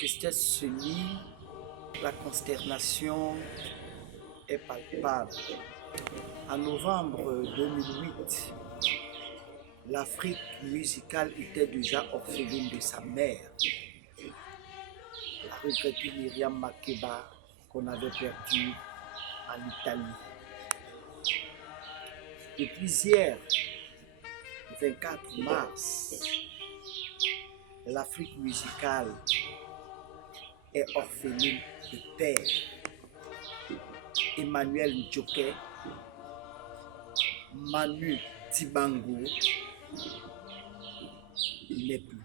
tristesse se lit, la consternation est palpable. En novembre 2008, l'Afrique musicale était déjà orpheline de sa mère. La regrettée Myriam Makeba qu'on avait perdue en Italie. Depuis hier, 24 mars, l'Afrique musicale est orpheline de père. Emmanuel Ndjoké, Manu Dibango, il n'est plus.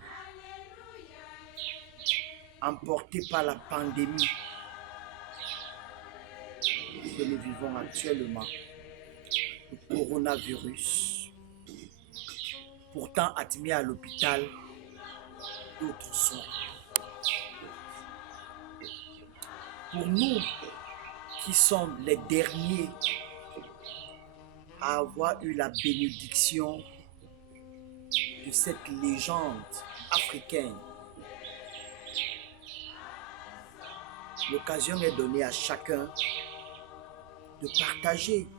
Emporté par la pandémie que nous vivons actuellement, le coronavirus, pourtant admis à l'hôpital, d'autres sont. Pour nous qui sommes les derniers à avoir eu la bénédiction de cette légende africaine, l'occasion est donnée à chacun de partager.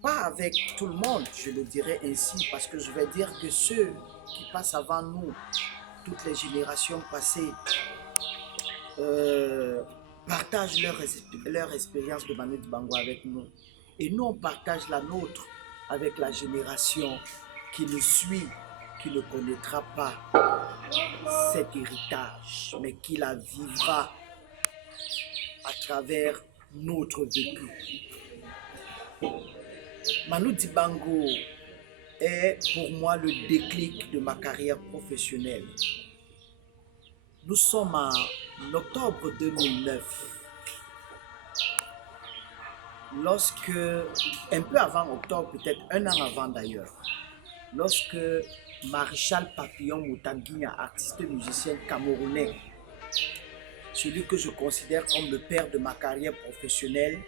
Pas avec tout le monde, je le dirais ainsi, parce que je vais dire que ceux qui passent avant nous, toutes les générations passées, partagent leur expérience de Manu Dibango avec nous. Et nous, on partage la nôtre avec la génération qui nous suit, qui ne connaîtra pas cet héritage, mais qui la vivra à travers notre vécu. Manu Dibango est pour moi le déclic de ma carrière professionnelle. Nous sommes en octobre 2009, lorsque, un peu avant octobre, peut-être un an avant d'ailleurs, lorsque Maréchal Papillon Moutanguinya, artiste musicien camerounais, celui que je considère comme le père de ma carrière professionnelle,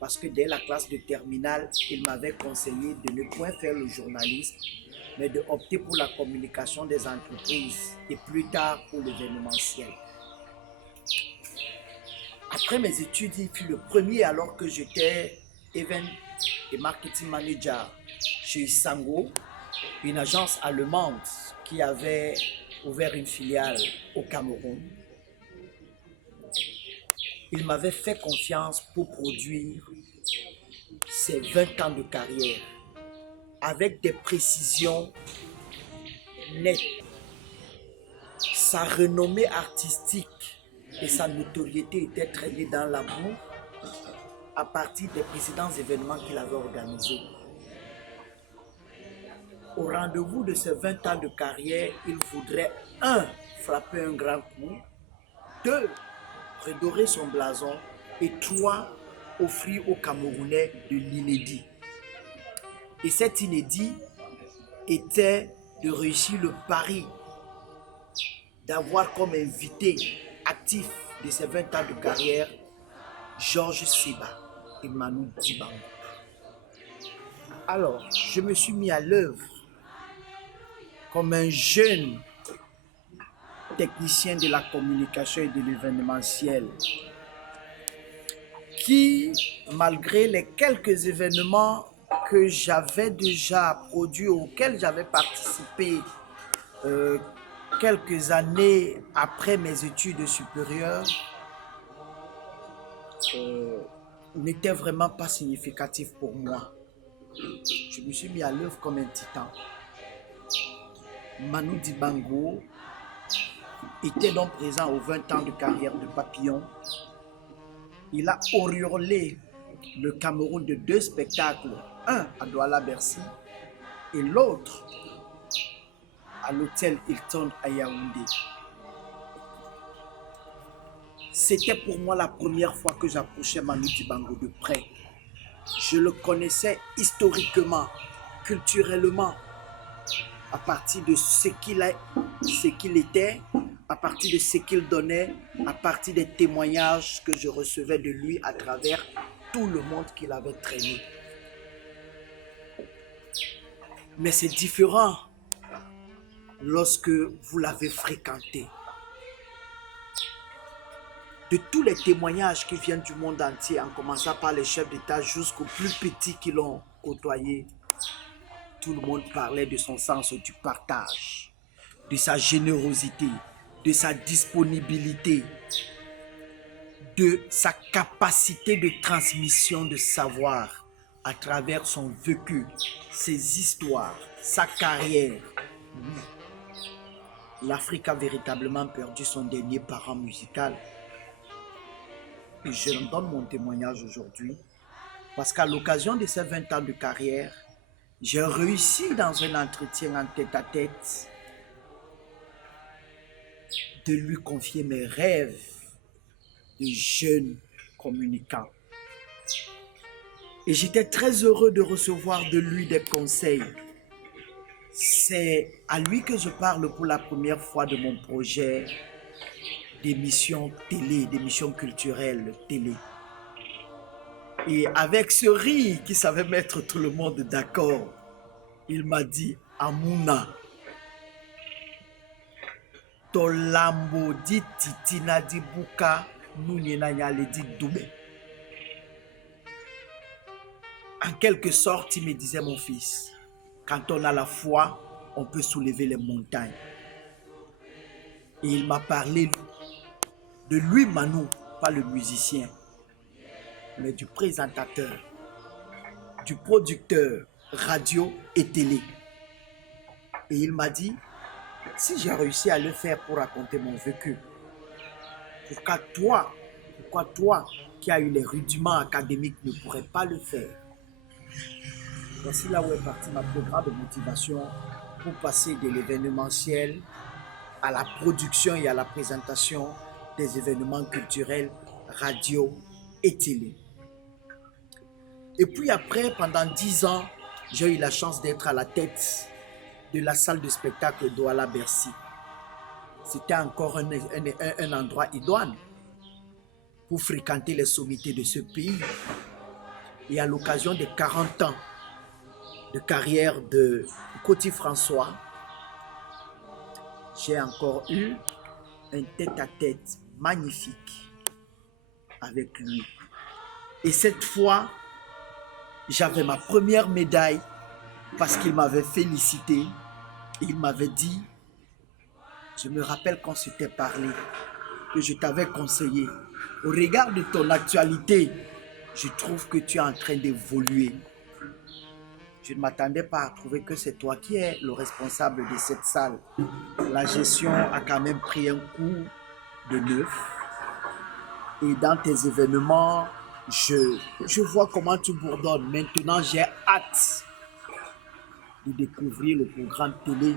parce que dès la classe de terminale, il m'avait conseillé de ne point faire le journalisme, mais de opter pour la communication des entreprises et plus tard pour l'événementiel. Après mes études, il fut le premier, alors que j'étais event et marketing manager chez Isango, une agence allemande qui avait ouvert une filiale au Cameroun. Il m'avait fait confiance pour produire ses 20 ans de carrière avec des précisions nettes. Sa renommée artistique et sa notoriété étaient traînées dans la boue à partir des précédents événements qu'il avait organisés. Au rendez-vous de ses 20 ans de carrière, il voudrait 1. Frapper un grand coup, 2. Redorer son blason et 3. Offrir aux Camerounais de l'inédit. Et cet inédit était de réussir le pari d'avoir comme invité actif de ses 20 ans de carrière Georges Seba et Manu Dibango. Alors, je me suis mis à l'œuvre comme un jeune technicien de la communication et de l'événementiel qui, malgré les quelques événements que j'avais déjà produits, auxquels j'avais participé quelques années après mes études supérieures, n'était vraiment pas significatif pour moi. Je me suis mis à l'œuvre comme un titan. Manu Dibango était donc présent aux 20 ans de carrière de Papillon. Il a auréolé le Cameroun de 2 spectacles, un à Douala-Bercy et l'autre à l'hôtel Hilton à Yaoundé. C'était pour moi la première fois que j'approchais Manu Dibango de près. Je le connaissais historiquement, culturellement, à partir de ce qu'il était, à partir de ce qu'il donnait, à partir des témoignages que je recevais de lui à travers tout le monde qu'il avait traîné. Mais c'est différent lorsque vous l'avez fréquenté. De tous les témoignages qui viennent du monde entier, en commençant par les chefs d'État jusqu'aux plus petits qui l'ont côtoyé, tout le monde parlait de son sens du partage, de sa générosité, de sa disponibilité, de sa capacité de transmission de savoir à travers son vécu, ses histoires, sa carrière. L'Afrique a véritablement perdu son dernier parent musical. Et je donne mon témoignage aujourd'hui parce qu'à l'occasion de ces 20 ans de carrière, j'ai réussi dans un entretien en tête-à-tête de lui confier mes rêves de jeune communicant. Et j'étais très heureux de recevoir de lui des conseils. C'est à lui que je parle pour la première fois de mon projet d'émission télé, d'émission culturelle télé. Et avec ce rire qui savait mettre tout le monde d'accord, il m'a dit, Amouna, Tolambo di titina di buka, Nouniena nyale di doube. En quelque sorte, il me disait, mon fils, quand on a la foi, on peut soulever les montagnes. Et il m'a parlé de lui, Manu, pas le musicien, mais du présentateur, du producteur radio et télé. Et il m'a dit, si j'ai réussi à le faire pour raconter mon vécu, pourquoi toi qui as eu les rudiments académiques ne pourrais pas le faire? Voici là où est partie ma plus grande motivation pour passer de l'événementiel à la production et à la présentation des événements culturels, radio et télé. Et puis après, pendant 10 ans, j'ai eu la chance d'être à la tête de la salle de spectacle Douala-Bercy. C'était encore un endroit idoine pour fréquenter les sommités de ce pays. Et à l'occasion des 40 ans de carrière de Coty François, j'ai encore eu un tête-à-tête magnifique avec lui. Et cette fois, j'avais ma première médaille parce qu'il m'avait félicité. Il m'avait dit, je me rappelle qu'on s'était parlé, que je t'avais conseillé. Au regard de ton actualité, je trouve que tu es en train d'évoluer. Je ne m'attendais pas à trouver que c'est toi qui es le responsable de cette salle. La gestion a quand même pris un coup de neuf. Et dans tes événements, je vois comment tu bourdonnes. Maintenant, j'ai hâte de découvrir le programme télé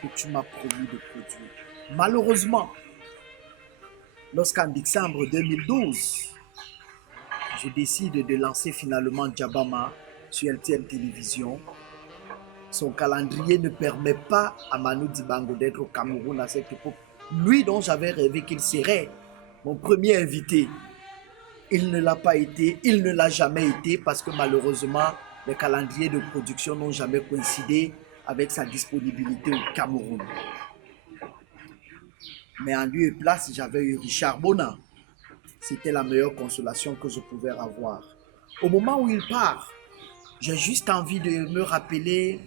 que tu m'as promis de produire. Malheureusement, lorsqu'en décembre 2012, je décide de lancer finalement Djabama sur LTM Télévision, son calendrier ne permet pas à Manu Dibango d'être au Cameroun à cette époque. Lui dont j'avais rêvé qu'il serait mon premier invité, il ne l'a pas été, il ne l'a jamais été parce que malheureusement, les calendriers de production n'ont jamais coïncidé avec sa disponibilité au Cameroun. Mais en lieu et place, j'avais eu Richard Bona. C'était la meilleure consolation que je pouvais avoir. Au moment où il part, j'ai juste envie de me rappeler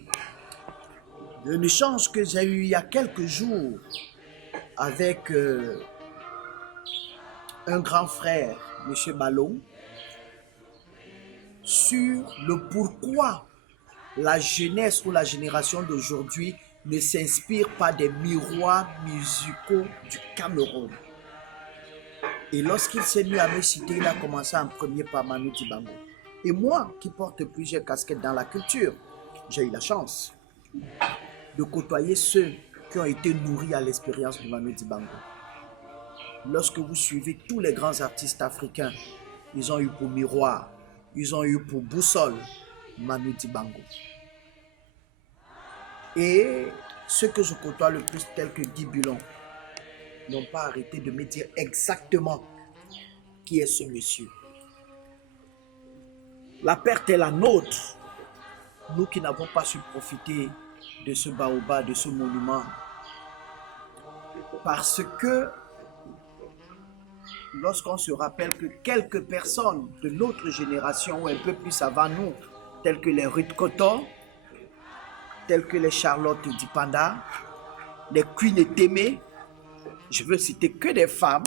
d'un échange que j'ai eu il y a quelques jours avec un grand frère, M. Ballon, sur le pourquoi la jeunesse ou la génération d'aujourd'hui ne s'inspire pas des miroirs musicaux du Cameroun. Et lorsqu'il s'est mis à me citer, il a commencé en premier par Manu Dibango. Et moi, qui porte plusieurs casquettes dans la culture, j'ai eu la chance de côtoyer ceux qui ont été nourris à l'expérience de Manu Dibango. Lorsque vous suivez tous les grands artistes africains, ils ont eu pour miroir, ils ont eu pour boussole Manu Dibango. Et ceux que je côtoie le plus, tels que Guy Bulon, n'ont pas arrêté de me dire exactement qui est ce monsieur. La perte est la nôtre. Nous qui n'avons pas su profiter de ce baobab, de ce monument. Parce que lorsqu'on se rappelle que quelques personnes de notre génération ou un peu plus avant nous, telles que les Ruth Cotton, telles que les Charlotte Dipanda, les Queen Témé, je veux citer que des femmes,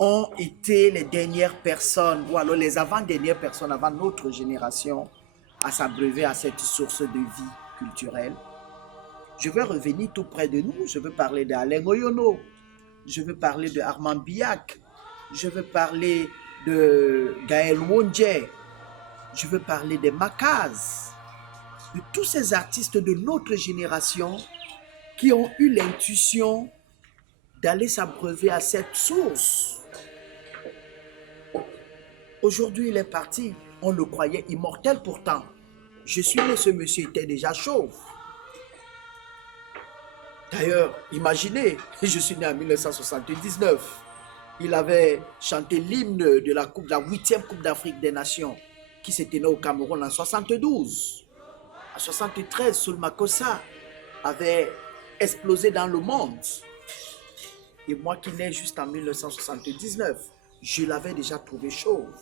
ont été les dernières personnes, ou alors les avant-dernières personnes avant notre génération, à s'abreuver à cette source de vie culturelle. Je vais revenir tout près de nous, je veux parler d'Alain Oyono, je veux parler de Armand Biak, je veux parler de Gaël Wondje, je veux parler des Makaz, de tous ces artistes de notre génération qui ont eu l'intuition d'aller s'abreuver à cette source. Aujourd'hui, il est parti. On le croyait immortel pourtant. Je suis né, ce monsieur était déjà chauve. D'ailleurs, imaginez, je suis né en 1979. Il avait chanté l'hymne de la 8e Coupe d'Afrique des Nations qui s'est tenue au Cameroun en 72. En 73, Soulma Kossa avait explosé dans le monde. Et moi qui nais juste en 1979, je l'avais déjà trouvé chauve.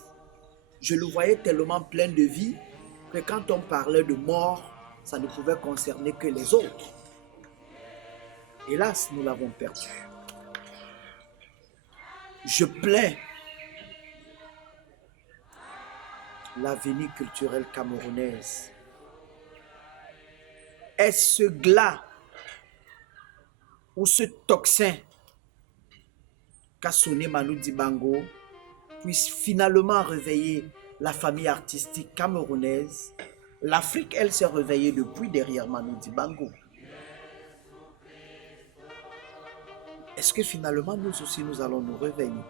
Je le voyais tellement plein de vie que quand on parlait de mort, ça ne pouvait concerner que les autres. Hélas, nous l'avons perdu. Je plains l'avenir culturel camerounaise. Est-ce ce glas ou ce toxin qu'a sonné Manu Dibango puisse finalement réveiller la famille artistique camerounaise? L'Afrique, elle, s'est réveillée depuis derrière Manu Dibango. Est-ce que finalement, nous aussi, nous allons nous réveiller?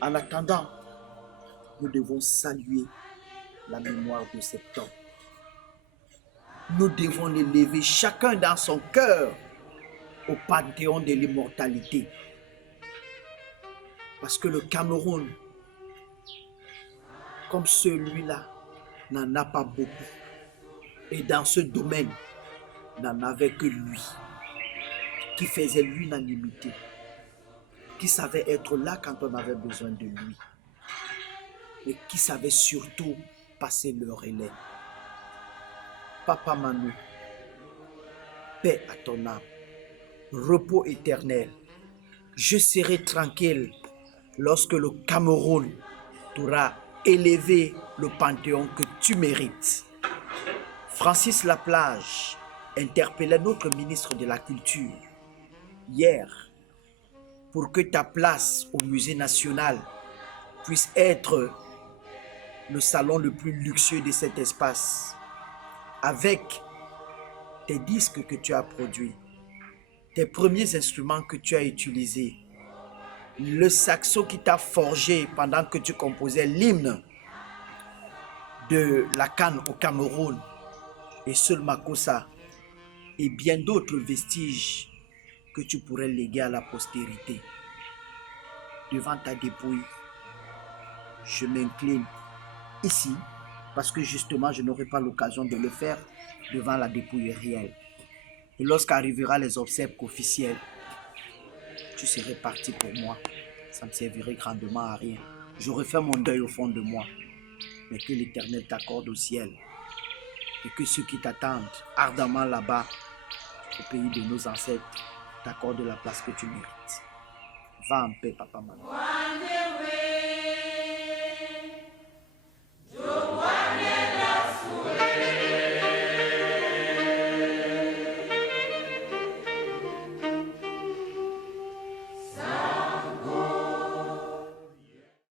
En attendant, nous devons saluer la mémoire de cet homme. Nous devons l'élever chacun dans son cœur au panthéon de l'immortalité. Parce que le Cameroun, comme celui-là, n'en a pas beaucoup. Et dans ce domaine, n'en avait que lui, qui faisait l'unanimité, qui savait être là quand on avait besoin de lui, et qui savait surtout passer le relais. Papa Manu, paix à ton âme, repos éternel. Je serai tranquille lorsque le Cameroun t'aura élevé le panthéon que tu mérites. Francis Laplage interpellait notre ministre de la Culture hier pour que ta place au musée national puisse être le salon le plus luxueux de cet espace, avec tes disques que tu as produits, tes premiers instruments que tu as utilisés, le saxo qui t'a forgé pendant que tu composais l'hymne de la CAN au Cameroun, et Soulma Kossa, et bien d'autres vestiges que tu pourrais léguer à la postérité. Devant ta dépouille, je m'incline ici, parce que justement, je n'aurai pas l'occasion de le faire devant la dépouille réelle. Et lorsqu'arrivera les obsèques officielles, tu serais parti pour moi. Ça me servirait grandement à rien. J'aurais fait mon deuil au fond de moi. Mais que l'Éternel t'accorde au ciel. Et que ceux qui t'attendent ardemment là-bas, au pays de nos ancêtres, t'accordent la place que tu mérites. Va en paix, Papa Manu.